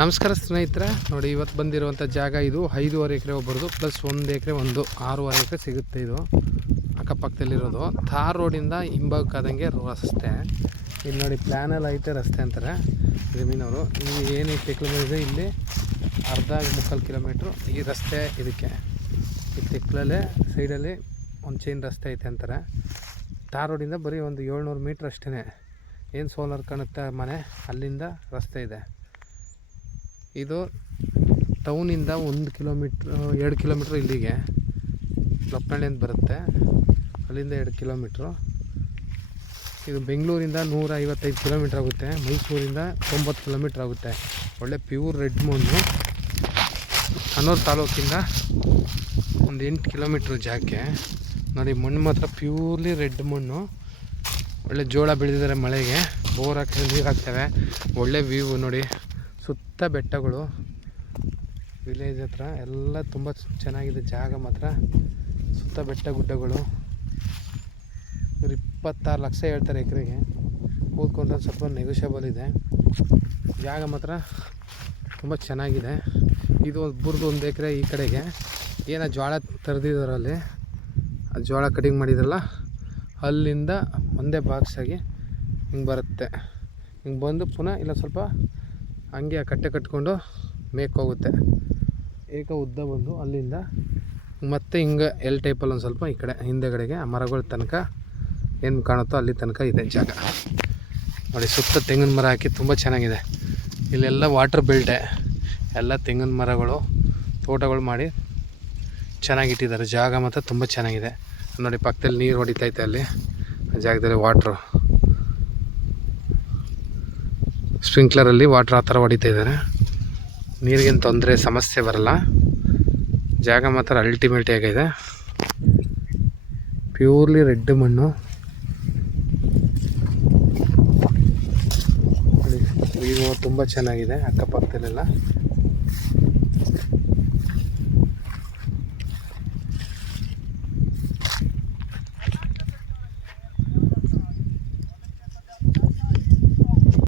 ನಮಸ್ಕಾರ ಸ್ನೇಹಿತರೆ, ನೋಡಿ ಇವತ್ತು ಬಂದಿರುವಂಥ ಜಾಗ ಇದು 5.5 ಎಕರೆ ಒಬ್ಬರದು ಪ್ಲಸ್ 1 ಎಕರೆ ಒಂದು 6.5 ಎಕರೆ ಸಿಗುತ್ತೆ. ಇದು ಅಕ್ಕಪಕ್ಕದಲ್ಲಿರೋದು ಥಾರ್ ರೋಡಿಂದ ಹಿಂಭಾಗಕ್ಕಾದಂಗೆ ರಸ್ತೆ. ಇಲ್ಲಿ ನೋಡಿ ಪ್ಲ್ಯಾನಲ್ಲಿ ಐತೆ ರಸ್ತೆ ಅಂತಾರೆ ಜಮೀನವರು. ಇಲ್ಲಿ ಏನೈತೆ ಕಿಲೋಮೀಟರ್, ಇಲ್ಲಿ ಮುಕ್ಕಾಲು ಕಿಲೋಮೀಟ್ರು ಈ ರಸ್ತೆ. ಇದಕ್ಕೆ ಈ ತಿಕ್ಕಲಲ್ಲೇ ಸೈಡಲ್ಲಿ ಒಂದು ಚೈನ್ ರಸ್ತೆ ಐತೆ ಅಂತಾರೆ. ಥಾರ್ ರೋಡಿಂದ ಬರೀ ಒಂದು 700 ಮೀಟ್ರ್ ಅಷ್ಟೇ. ಏನು ಸೋಲಾರ್ ಕಾಣುತ್ತೆ ಮನೆ, ಅಲ್ಲಿಂದ ರಸ್ತೆ ಇದೆ. ಇದು ಟೌನಿಂದ 1 ಕಿಲೋಮೀಟ್ರ್ 2 ಕಿಲೋಮೀಟ್ರ್ ಇಲ್ಲಿಗೆ ಲಪ್ಪನಹಳ್ಳಿ ಅಂತ ಬರುತ್ತೆ, ಅಲ್ಲಿಂದ 2 ಕಿಲೋಮೀಟ್ರು. ಇದು ಬೆಂಗಳೂರಿಂದ 155 ಕಿಲೋಮೀಟ್ರ್ ಆಗುತ್ತೆ, ಮೈಸೂರಿಂದ 90 ಕಿಲೋಮೀಟ್ರ್ ಆಗುತ್ತೆ. ಒಳ್ಳೆ ಪ್ಯೂರ್ ರೆಡ್ ಮಣ್ಣು. ಹನೂರು ತಾಲೂಕಿಂದ ಒಂದು 8 ಕಿಲೋಮೀಟ್ರ್ ಜಾಗಕ್ಕೆ. ನೋಡಿ ಮಣ್ಣು ಮಾತ್ರ ಪ್ಯೂರ್ಲಿ ರೆಡ್ ಮಣ್ಣು. ಒಳ್ಳೆ ಜೋಳ ಬೆಳೆದಿದ್ದಾರೆ, ಮಳೆಗೆ ಬೋರ್ ಹಾಕಿ ನೀರು ಹಾಕ್ತವೆ. ಒಳ್ಳೆ ವ್ಯೂ ನೋಡಿ, ಸುತ್ತ ಬೆಟ್ಟಗಳು, ವಿಲೇಜ್ ಹತ್ರ ಎಲ್ಲ ತುಂಬ ಚೆನ್ನಾಗಿದೆ ಜಾಗ ಮಾತ್ರ. ಸುತ್ತ ಬೆಟ್ಟ ಗುಡ್ಡಗಳು. ಇವರು 26 ಲಕ್ಷ ಹೇಳ್ತಾರೆ ಎಕರೆಗೆ. ಕೂತ್ಕೊಂಡ್ರೆ ಸ್ವಲ್ಪ ನೆಗೋಷಿಯಬಲ್ ಇದೆ. ಜಾಗ ಮಾತ್ರ ತುಂಬ ಚೆನ್ನಾಗಿದೆ. ಇದು ಒಬ್ಬರದು 1 ಎಕರೆ ಈ ಕಡೆಗೆ. ಏನೋ ಜೋಳ ತರದಿದ್ದಾರಲ್ಲಿ, ಆ ಜೋಳ ಕಟಿಂಗ್ ಮಾಡಿದ್ರಲ್ಲ, ಅಲ್ಲಿಂದ ಒಂದೇ ಬಾಕ್ಸಾಗಿ ಹಿಂಗೆ ಬರುತ್ತೆ. ಹಿಂಗೆ ಬಂದು ಪುನಃ ಇಲ್ಲ ಸ್ವಲ್ಪ ಹಂಗೆ ಆ ಕಟ್ಟೆ ಕಟ್ಕೊಂಡು ಮೇಕೋಗುತ್ತೆ. ಉದ್ದ ಬಂದು ಅಲ್ಲಿಂದ ಮತ್ತೆ ಹಿಂಗೆ ಟೈಪಲ್ಲಿ ಒಂದು ಸ್ವಲ್ಪ ಈ ಕಡೆ ಹಿಂದೆಗಡೆಗೆ ಆ ಮರಗಳ ತನಕ ಏನು ಕಾಣುತ್ತೋ ಅಲ್ಲಿ ತನಕ ಇದೆ ಜಾಗ. ನೋಡಿ ಸುತ್ತ ತೆಂಗಿನ ಮರ ಹಾಕಿ ತುಂಬ ಚೆನ್ನಾಗಿದೆ. ಇಲ್ಲೆಲ್ಲ ವಾಟರ್ ಬೆಲ್ಟೆ, ಎಲ್ಲ ತೆಂಗಿನ ಮರಗಳು, ತೋಟಗಳು ಮಾಡಿ ಚೆನ್ನಾಗಿಟ್ಟಿದ್ದಾರೆ. ಜಾಗ ಮಾತ್ರ ತುಂಬ ಚೆನ್ನಾಗಿದೆ. ನೋಡಿ ಪಕ್ಕದಲ್ಲಿ ನೀರು ಹೊಡಿತೈತೆ, ಅಲ್ಲಿ ಆ ಜಾಗದಲ್ಲಿ ವಾಟ್ರು ಸ್ಪ್ರಿಂಕ್ಲರಲ್ಲಿ ವಾಟ್ರ್ ಆ ಥರ ಹೊಡಿತಾ ಇದ್ದಾರೆ. ನೀರಿಗೇನು ತೊಂದರೆ ಸಮಸ್ಯೆ ಬರಲ್ಲ. ಜಾಗ ಮಾತ್ರ ಅಲ್ಟಿಮೇಟ್ ಆಗಿದೆ. ಪ್ಯೂರ್ಲಿ ರೆಡ್ ಮಣ್ಣು. ಇದು ತುಂಬ ಚೆನ್ನಾಗಿದೆ. ಅಕ್ಕಪಕ್ಕದಲ್ಲೆಲ್ಲ